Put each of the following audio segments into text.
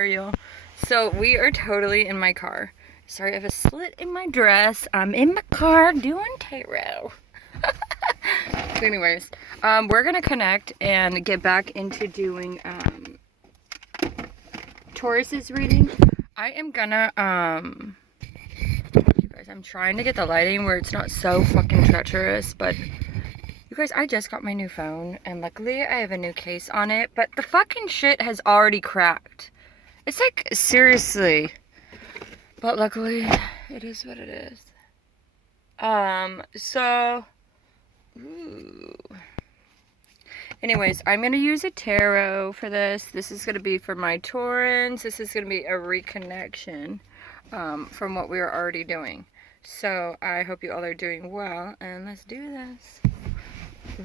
Sorry, y'all. So we are totally in my car. Sorry, I have a slit in my dress. I'm in my car doing tarot. Anyways, we're gonna connect and get back into doing Taurus's reading. I am gonna you guys, I'm trying to get the lighting where it's not so fucking treacherous, but you guys, I just got my new phone and luckily I have a new case on it, but the fucking shit has already cracked. It's like, seriously. But luckily, it is what it is. Ooh. Anyways, I'm going to use a tarot for this. This is going to be for my Taurans. This is going to be a reconnection from what we were already doing. So, I hope you all are doing well, and let's do this.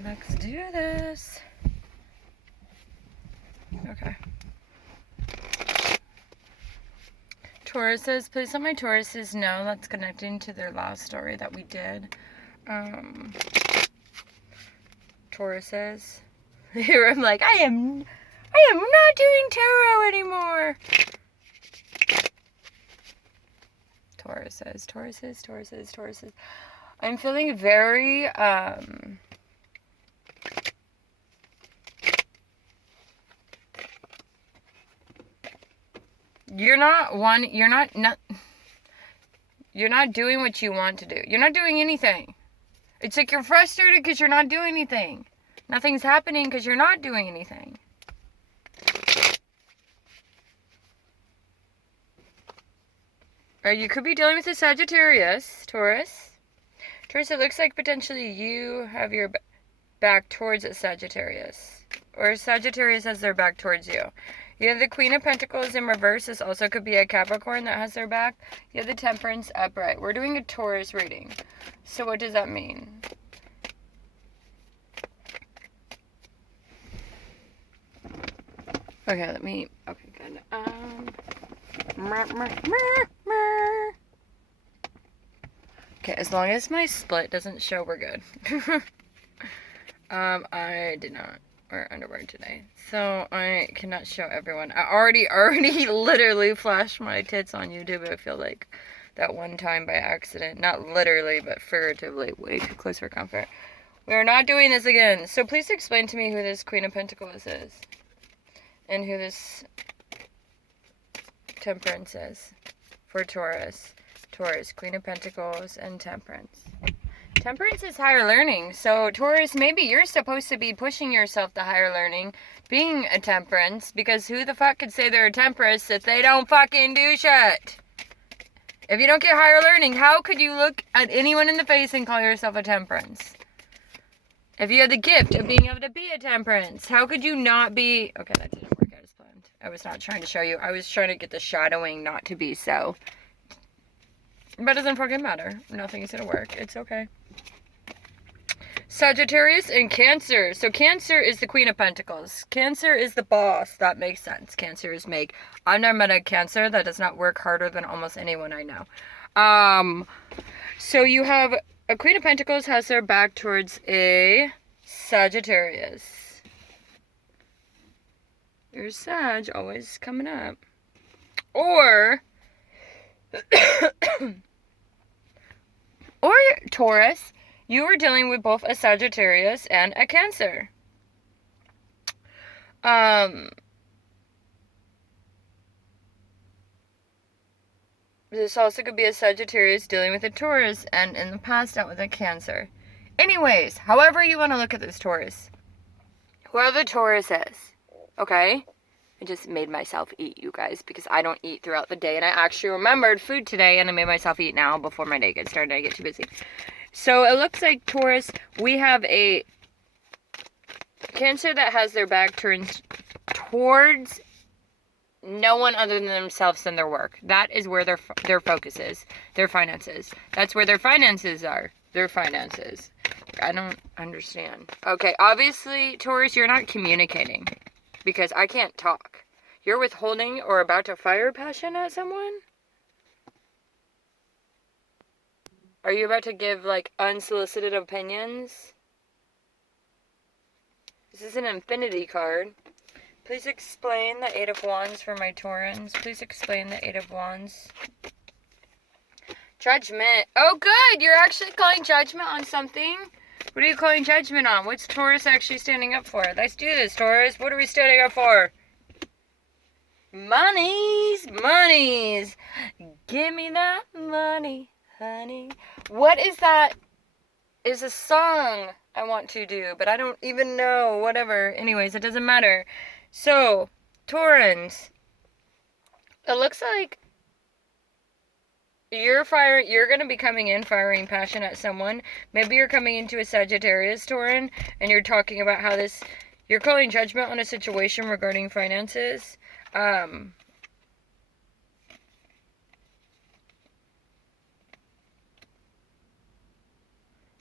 Let's do this. Okay. Tauruses, please let my Tauruses know that's connecting to their last story that we did. Tauruses. Here I'm like, I am not doing tarot anymore. Tauruses, Tauruses, Tauruses, Tauruses. I'm feeling very, you're not doing what you want to do. You're not doing anything. It's like you're frustrated because you're not doing anything. Nothing's happening because you're not doing anything. Or you could be dealing with a Sagittarius, Taurus. Taurus, it looks like potentially you have your back towards a Sagittarius. Or Sagittarius has their back towards you. You have the Queen of Pentacles in reverse. This also could be a Capricorn that has their back. You have the Temperance upright. We're doing a Taurus reading. So what does that mean? Okay, okay, good. Okay, as long as my split doesn't show, we're good. I did not wear underwear today, so I cannot show everyone. I already literally flashed my tits on YouTube, I feel like. That one time by accident. Not literally, but figuratively. Way too close for comfort. We are not doing this again. So please explain to me who this Queen of Pentacles is. And who this Temperance is. For Taurus. Taurus, Queen of Pentacles, and Temperance. Temperance is higher learning. So, Taurus, maybe you're supposed to be pushing yourself to higher learning, being a Temperance, because who the fuck could say they're a Temperance if they don't fucking do shit? If you don't get higher learning, how could you look at anyone in the face and call yourself a Temperance? If you have the gift of being able to be a Temperance, how could you not be... Okay, that didn't work out as planned. I was not trying to show you. I was trying to get the shadowing not to be so. But it doesn't fucking matter. Nothing is gonna work. It's okay. Sagittarius and Cancer. So Cancer is the Queen of Pentacles. Cancer is the boss. That makes sense. Cancer is make. I've never met a Cancer that does not work harder than almost anyone I know. So you have a Queen of Pentacles has their back towards a Sagittarius. There's Sag always coming up. Or or Taurus, you are dealing with both a Sagittarius and a Cancer. This also could be a Sagittarius dealing with a Taurus, and in the past dealt with a Cancer. Anyways, however you want to look at this Taurus, whoever Taurus is, okay? I just made myself eat, you guys, because I don't eat throughout the day, and I actually remembered food today, and I made myself eat now before my day gets started. I get too busy. So it looks like Taurus, we have a Cancer that has their back turned towards no one other than themselves and their work. That is where their focus is. Their finances. That's where their finances are. Their finances. I don't understand. Okay, obviously, Taurus, you're not communicating. Because I can't talk. You're withholding or about to fire passion at someone? Are you about to give, like, unsolicited opinions? This is an infinity card. Please explain the Eight of Wands for my Taurans. Please explain the Eight of Wands. Judgment. Oh, good. You're actually calling judgment on something. What are you calling judgment on? What's Taurus actually standing up for? Let's do this, Taurus. What are we standing up for? Monies. Monies. Give me that money, honey. What is that? Is a song I want to do, but I don't even know. Whatever. Anyways, it doesn't matter. So, Taurans. It looks like you're going to be coming in firing passion at someone. Maybe you're coming into a Sagittarius, Tauran, and you're talking about how you're calling judgment on a situation regarding finances.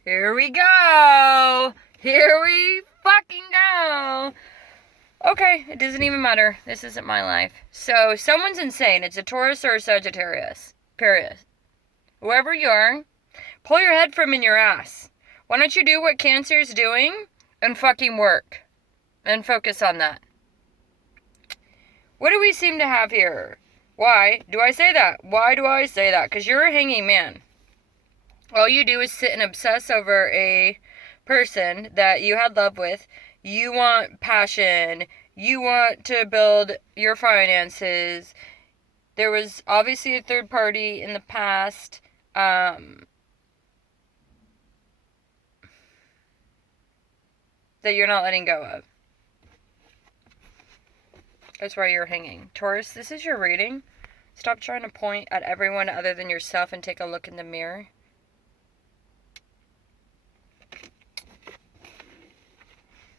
Here we go. Here we fucking go. Okay, it doesn't even matter. This isn't my life. So, someone's insane. It's a Taurus or a Sagittarius. Period. Whoever you are, pull your head from in your ass. Why don't you do what Cancer's doing and fucking work? And focus on that. What do we seem to have here? Why do I say that? Why do I say that? Because you're a hanging man. All you do is sit and obsess over a person that you had love with. You want passion. You want to build your finances. There was obviously a third party in the past. That you're not letting go of. That's why you're hanging. Taurus, this is your reading. Stop trying to point at everyone other than yourself and take a look in the mirror.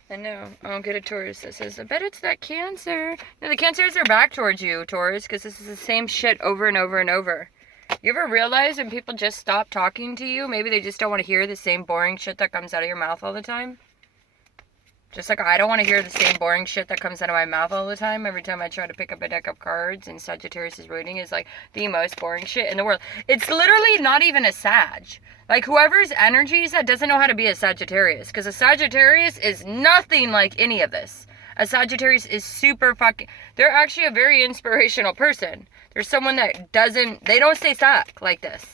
I know. I don't get a Taurus that says, I bet it's that Cancer. No, the Cancers are back towards you, Taurus, because this is the same shit over and over and over. You ever realize when people just stop talking to you, maybe they just don't want to hear the same boring shit that comes out of your mouth all the time? Just like I don't want to hear the same boring shit that comes out of my mouth all the time. Every time I try to pick up a deck of cards, and Sagittarius' reading is like the most boring shit in the world. It's literally not even a Sag. Like, whoever's energies that doesn't know how to be a Sagittarius. Because a Sagittarius is nothing like any of this. A Sagittarius is super fucking... They're actually a very inspirational person. There's someone that they don't stay stuck like this.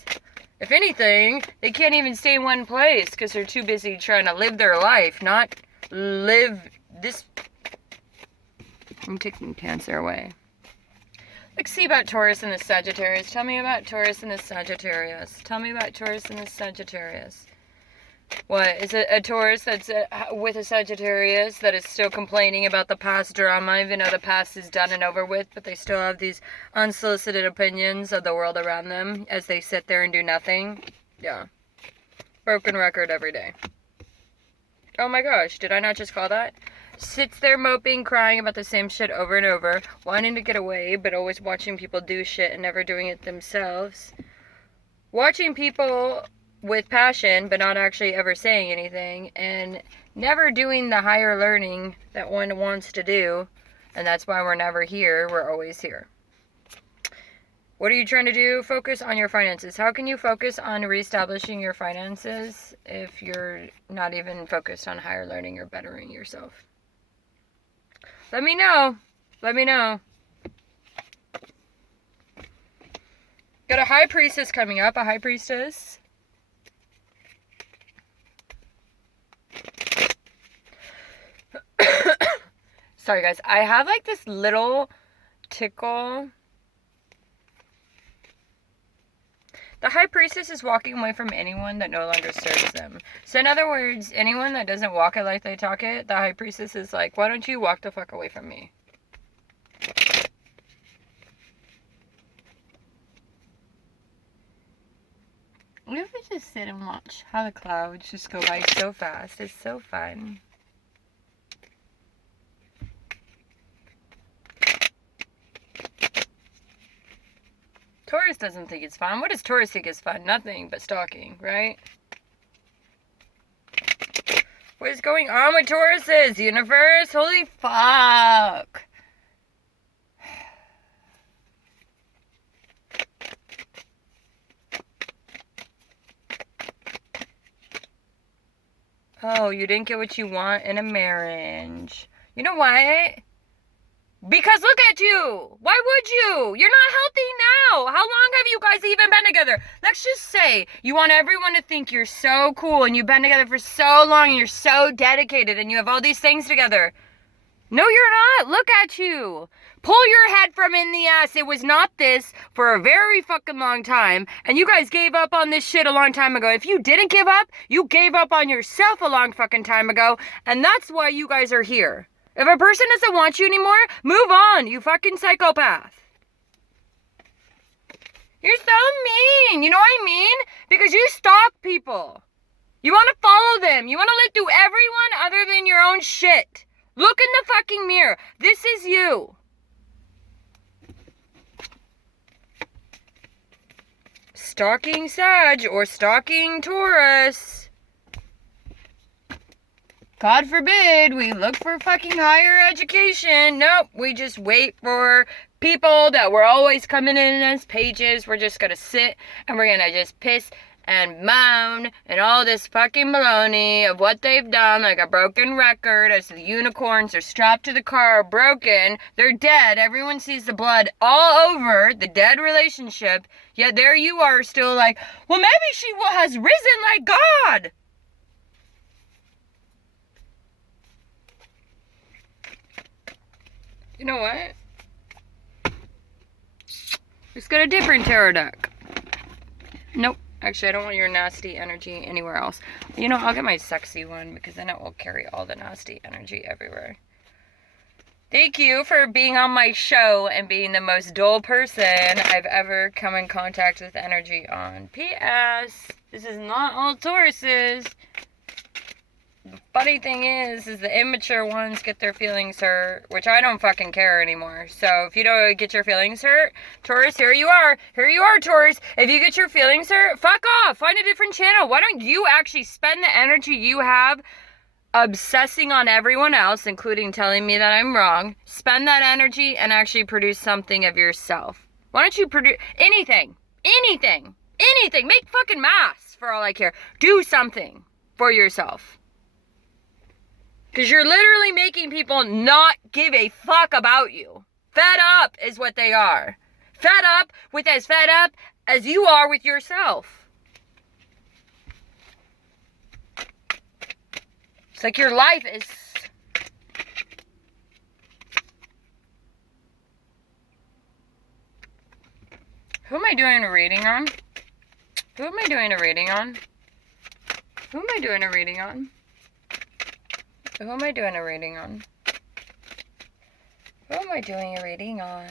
If anything, they can't even stay in one place because they're too busy trying to live their life, not live this... I'm taking Cancer away. Let's see about Taurus and the Sagittarius. Tell me about Taurus and the Sagittarius. Tell me about Taurus and the Sagittarius. What? Is it a Taurus that's with a Sagittarius that is still complaining about the past drama, even though the past is done and over with, but they still have these unsolicited opinions of the world around them as they sit there and do nothing? Yeah. Broken record every day. Oh my gosh, did I not just call that? Sits there moping, crying about the same shit over and over, wanting to get away, but always watching people do shit and never doing it themselves. Watching people with passion, but not actually ever saying anything, and never doing the higher learning that one wants to do, and that's why we're never here, we're always here. What are you trying to do? Focus on your finances. How can you focus on reestablishing your finances if you're not even focused on higher learning or bettering yourself? Let me know. Let me know. Got a High Priestess coming up. A High Priestess. Sorry, guys. I have like this little tickle. The High Priestess is walking away from anyone that no longer serves them. So in other words, anyone that doesn't walk it like they talk it, the High Priestess is like, why don't you walk the fuck away from me? What if we just sit and watch how the clouds just go by so fast? It's so fun. Taurus doesn't think it's fun. What does Taurus think is fun? Nothing but stalking, right? What is going on with Tauruses, universe? Holy fuck. Oh, you didn't get what you want in a marriage. You know what? Because look at you. Why would you? You're not healthy now. How long have you guys even been together? Let's just say you want everyone to think you're so cool and you've been together for so long and you're so dedicated and you have all these things together. No, you're not. Look at you. Pull your head from in the ass. It was not this for a very fucking long time. And you guys gave up on this shit a long time ago. If you didn't give up, you gave up on yourself a long fucking time ago. And that's why you guys are here. If a person doesn't want you anymore, move on, you fucking psychopath. You're so mean. You know what I mean? Because you stalk people. You want to follow them. You want to live through everyone other than your own shit. Look in the fucking mirror. This is you. Stalking Sag or stalking Taurus. God forbid we look for fucking higher education. Nope, we just wait for people that were always coming in as pages. We're just gonna sit and we're gonna just piss and moan and all this fucking baloney of what they've done, like a broken record as the unicorns are strapped to the car, broken, they're dead, everyone sees the blood all over the dead relationship, yet there you are still like, well, maybe she has risen like God. You know what? Let's get a different tarot deck. Nope. Actually, I don't want your nasty energy anywhere else. You know, I'll get my sexy one because then it will carry all the nasty energy everywhere. Thank you for being on my show and being the most dull person I've ever come in contact with energy on. P.S. This is not all Tauruses. The funny thing is the immature ones get their feelings hurt, which I don't fucking care anymore. So if you don't get your feelings hurt, Taurus, here you are. Here you are, Taurus. If you get your feelings hurt, fuck off. Find a different channel. Why don't you actually spend the energy you have obsessing on everyone else, including telling me that I'm wrong? Spend that energy and actually produce something of yourself. Why don't you produce anything? Anything. Anything. Make fucking masks for all I care. Do something for yourself. Because you're literally making people not give a fuck about you. Fed up is what they are. Fed up with as fed up as you are with yourself. It's like your life is... Who am I doing a reading on? Who am I doing a reading on? Who am I doing a reading on? Who am I doing a reading on? Who am I doing a reading on?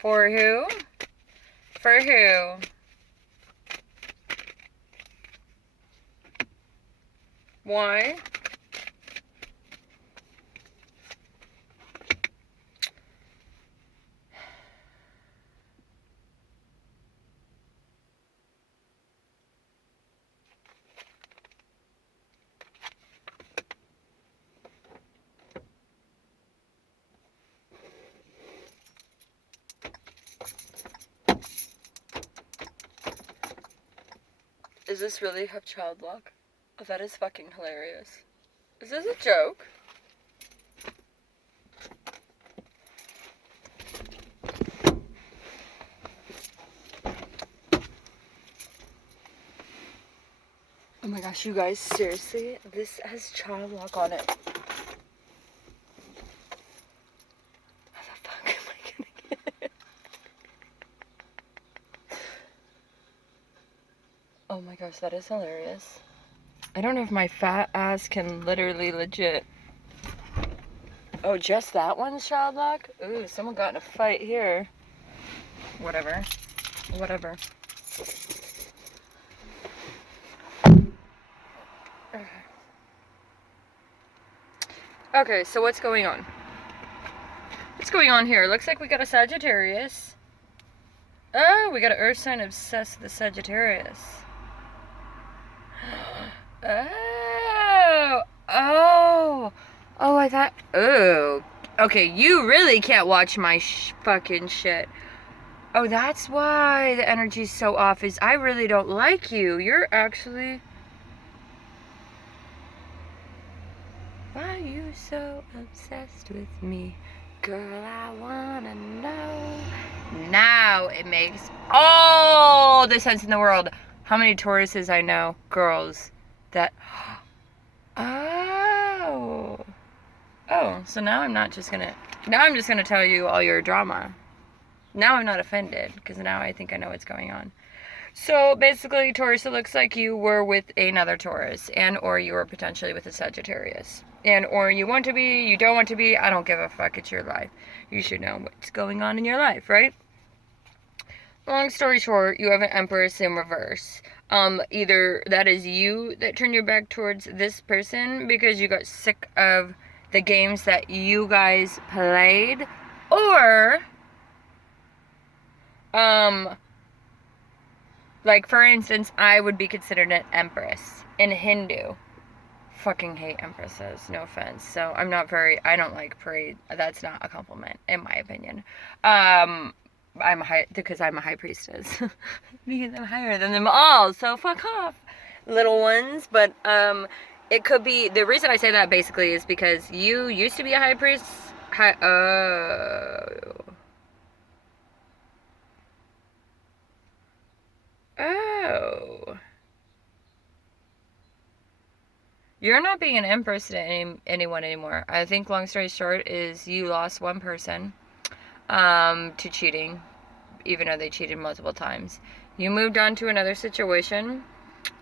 For who? For who? Why? Does this really have child lock? Oh, that is fucking hilarious. Is this a joke? Oh my gosh, you guys, seriously? This has child lock on it. How the fuck am I gonna get it? Oh my gosh, that is hilarious. I don't know if my fat ass can literally legit. Oh, just that one's child lock? Ooh, someone got in a fight here. Whatever. Whatever. Okay, so what's going on? What's going on here? Looks like we got a Sagittarius. Oh, we got an earth sign obsessed with the Sagittarius. Oh, I thought, oh, okay, you really can't watch my fucking shit. Oh, that's why the energy's so off, is I really don't like you. You're actually, wow, so obsessed with me? Girl, I wanna know. Now it makes all the sense in the world. How many Tauruses I know, girls, that... Oh. Oh, so now I'm not just gonna... Now I'm just gonna tell you all your drama. Now I'm not offended, because now I think I know what's going on. So basically, Taurus, it looks like you were with another Taurus, and or you were potentially with a Sagittarius. And or you want to be, you don't want to be, I don't give a fuck, it's your life. You should know what's going on in your life, right? Long story short, you have an Empress in reverse. Either that is you that turn your back towards this person because you got sick of the games that you guys played, or like, for instance, I would be considered an empress in Hindu. Fucking hate empresses, no offense. So I don't like parade. That's not a compliment, in my opinion. Because I'm a high priestess. Because I'm higher than them all, so fuck off, little ones. But, it could be, the reason I say that basically is because you used to be a high priest. Oh. You're not being an empress to anyone anymore. I think, long story short, is you lost one person to cheating, even though they cheated multiple times. You moved on to another situation.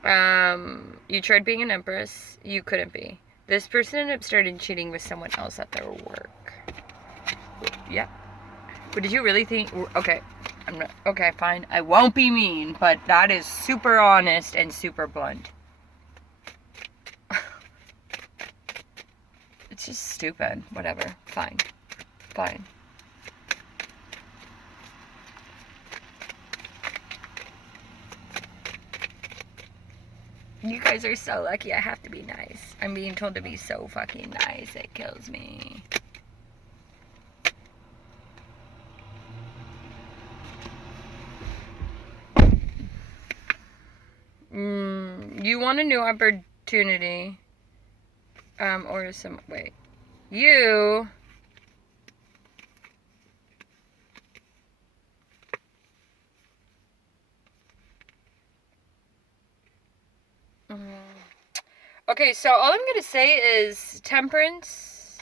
You tried being an empress. You couldn't be. This person ended up starting cheating with someone else at their work. Yeah. But did you really think... Okay. Okay, fine. I won't be mean, but that is super honest and super blunt. It's just stupid. Whatever. Fine. Fine. You guys are so lucky. I have to be nice. I'm being told to be so fucking nice. It kills me. You want a new opportunity. Or some... Wait. You... Okay, so all I'm going to say is temperance.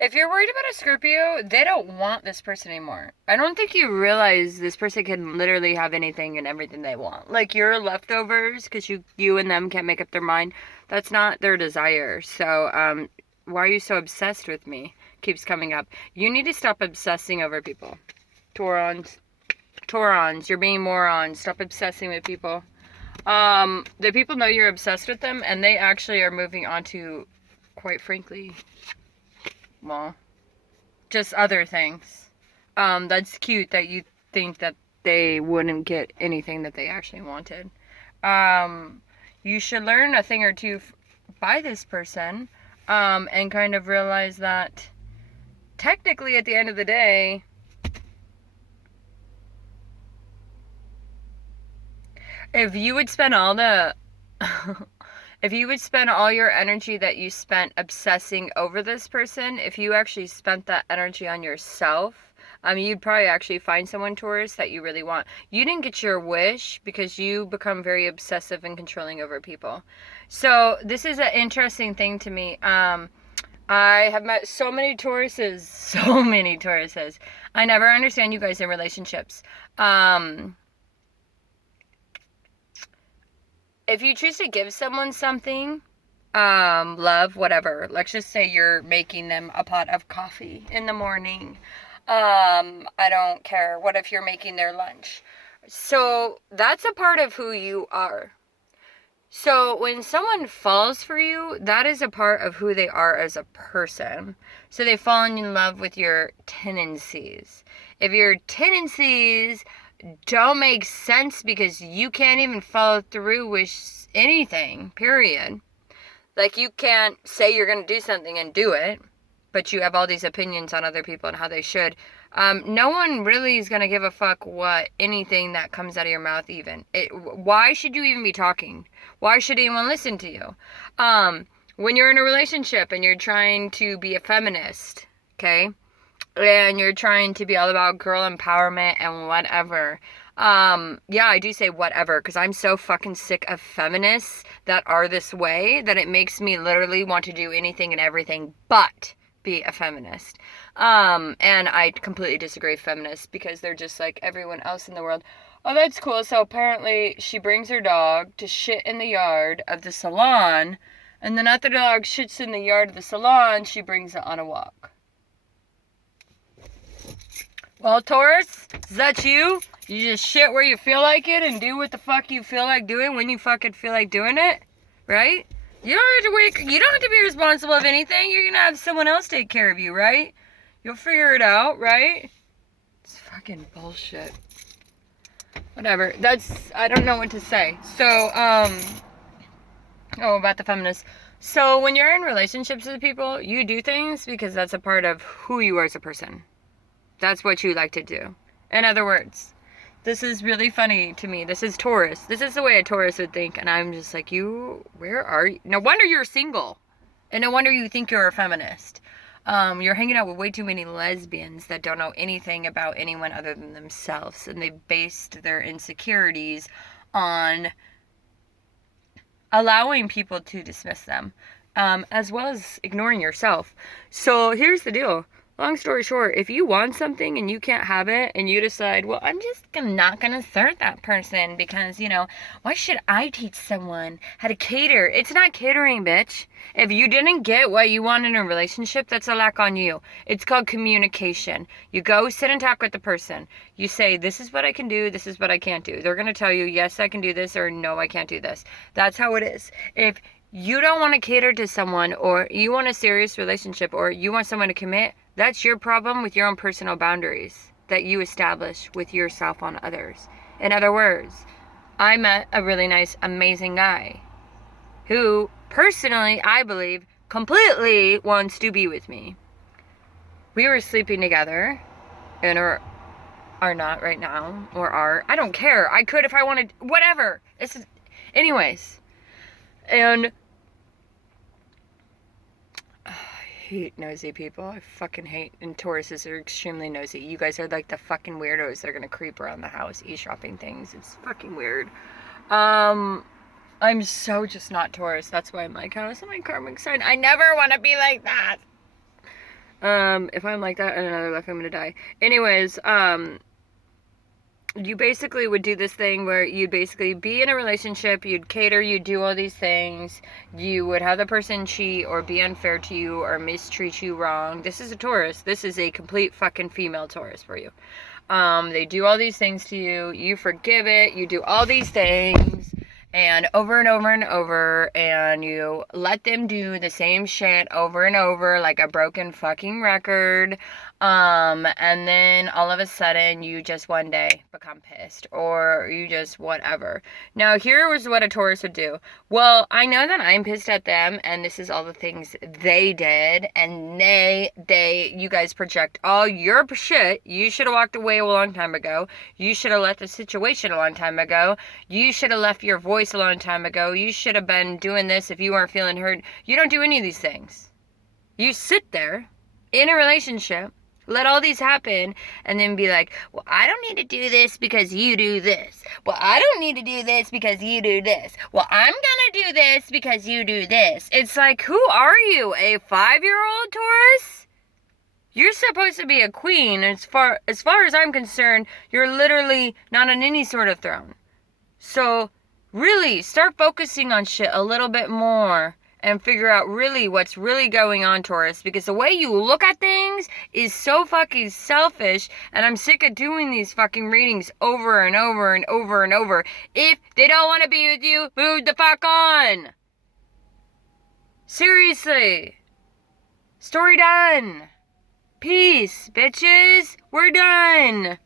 If you're worried about a Scorpio, they don't want this person anymore. I don't think you realize this person can literally have anything and everything they want. Like, you're leftovers because you and them can't make up their mind. That's not their desire. So, why are you so obsessed with me? Keeps coming up. You need to stop obsessing over people. Taurons, you're being morons. Stop obsessing with people. The people know you're obsessed with them, and they actually are moving on to, quite frankly, well, just other things. That's cute that you think that they wouldn't get anything that they actually wanted. You should learn a thing or two by this person, and kind of realize that technically at the end of the day, if you would spend all the if you would spend all your energy that you spent obsessing over this person, if you actually spent that energy on yourself, you'd probably actually find someone, Taurus, that you really want. You didn't get your wish because you become very obsessive and controlling over people. So this is an interesting thing to me. I have met so many Tauruses. I never understand you guys in relationships. If you choose to give someone something, love, whatever, let's just say you're making them a pot of coffee in the morning. I don't care. What if you're making their lunch? So that's a part of who you are. So when someone falls for you, that is a part of who they are as a person. So they fall in love with your tendencies. If your tendencies don't make sense because you can't even follow through with anything, period. Like, you can't say you're going to do something and do it, but you have all these opinions on other people and how they should. No one really is going to give a fuck what anything that comes out of your mouth even. Why should you even be talking? Why should anyone listen to you? When you're in a relationship and you're trying to be a feminist, okay? And you're trying to be all about girl empowerment and whatever. Yeah, I do say whatever because I'm so fucking sick of feminists that are this way that it makes me literally want to do anything and everything but be a feminist. And I completely disagree with feminists because they're just like everyone else in the world. Oh, that's cool. So apparently she brings her dog to shit in the yard of the salon, and then after the dog shits in the yard of the salon, she brings it on a walk. Well, Taurus, is that you? You just shit where you feel like it and do what the fuck you feel like doing when you fucking feel like doing it, right? You don't have to be responsible of anything. You're gonna have someone else take care of you, right? You'll figure it out, right? It's fucking bullshit. Whatever. I don't know what to say. So, about the feminists. So when you're in relationships with people, you do things because that's a part of who you are as a person. That's what you like to do. In other words, this is really funny to me. This is Taurus. This is the way a Taurus would think. And I'm just like, where are you? No wonder you're single. And no wonder you think you're a feminist. You're hanging out with way too many lesbians that don't know anything about anyone other than themselves. And they based their insecurities on allowing people to dismiss them, as well as ignoring yourself. So here's the deal. Long story short, if you want something and you can't have it and you decide, well, I'm just not going to serve that person because, why should I teach someone how to cater? It's not catering, bitch. If you didn't get what you want in a relationship, that's a lack on you. It's called communication. You go sit and talk with the person. You say, this is what I can do, this is what I can't do. They're going to tell you, yes, I can do this, or no, I can't do this. That's how it is. If you don't want to cater to someone, or you want a serious relationship, or you want someone to commit, that's your problem with your own personal boundaries that you establish with yourself on others. In other words, I met a really nice, amazing guy who, personally, I believe, completely wants to be with me. We were sleeping together, and are not right now, or are. I don't care. I could if I wanted, whatever. Anyways. And I hate nosy people. I fucking hate. And Tauruses are extremely nosy. You guys are like the fucking weirdos that are gonna creep around the house, eavesdropping things. It's fucking weird. I'm so just not Taurus. That's why I'm like, how's my karmic sign? I never want to be like that. If I'm like that in another life, I'm gonna die. Anyways, you basically would do this thing where you'd basically be in a relationship, you'd cater, you'd do all these things, you would have the person cheat or be unfair to you or mistreat you wrong. This is a Taurus. This is a complete fucking female Taurus for you. They do all these things to you, you forgive it, you do all these things, and over and over and over, and you let them do the same shit over and over like a broken fucking record. And then all of a sudden you just one day become pissed, or you just whatever. Now here was what a Taurus would do. Well, I know that I'm pissed at them, and this is all the things they did, and you guys project all your shit. You should have walked away a long time ago. You should have left the situation a long time ago. You should have left your voice a long time ago. You should have been doing this if you weren't feeling heard. You don't do any of these things. You sit there in a relationship, let all these happen, and then be like, well, I don't need to do this because you do this. Well, I don't need to do this because you do this. Well, I'm gonna do this because you do this. It's like, who are you, a 5-year-old Taurus? You're supposed to be a queen. As far as I'm concerned, you're literally not on any sort of throne. So, really, start focusing on shit a little bit more and figure out really what's really going on, Taurus, because the way you look at things is so fucking selfish, and I'm sick of doing these fucking readings over and over and over and over. If they don't want to be with you, move the fuck on. Seriously. Story done. Peace, bitches. We're done.